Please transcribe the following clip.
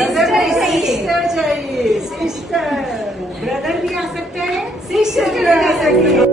Sister चाहिए sister. Brother भी आ सकते हैं, सिस्टर भी आ सकती है।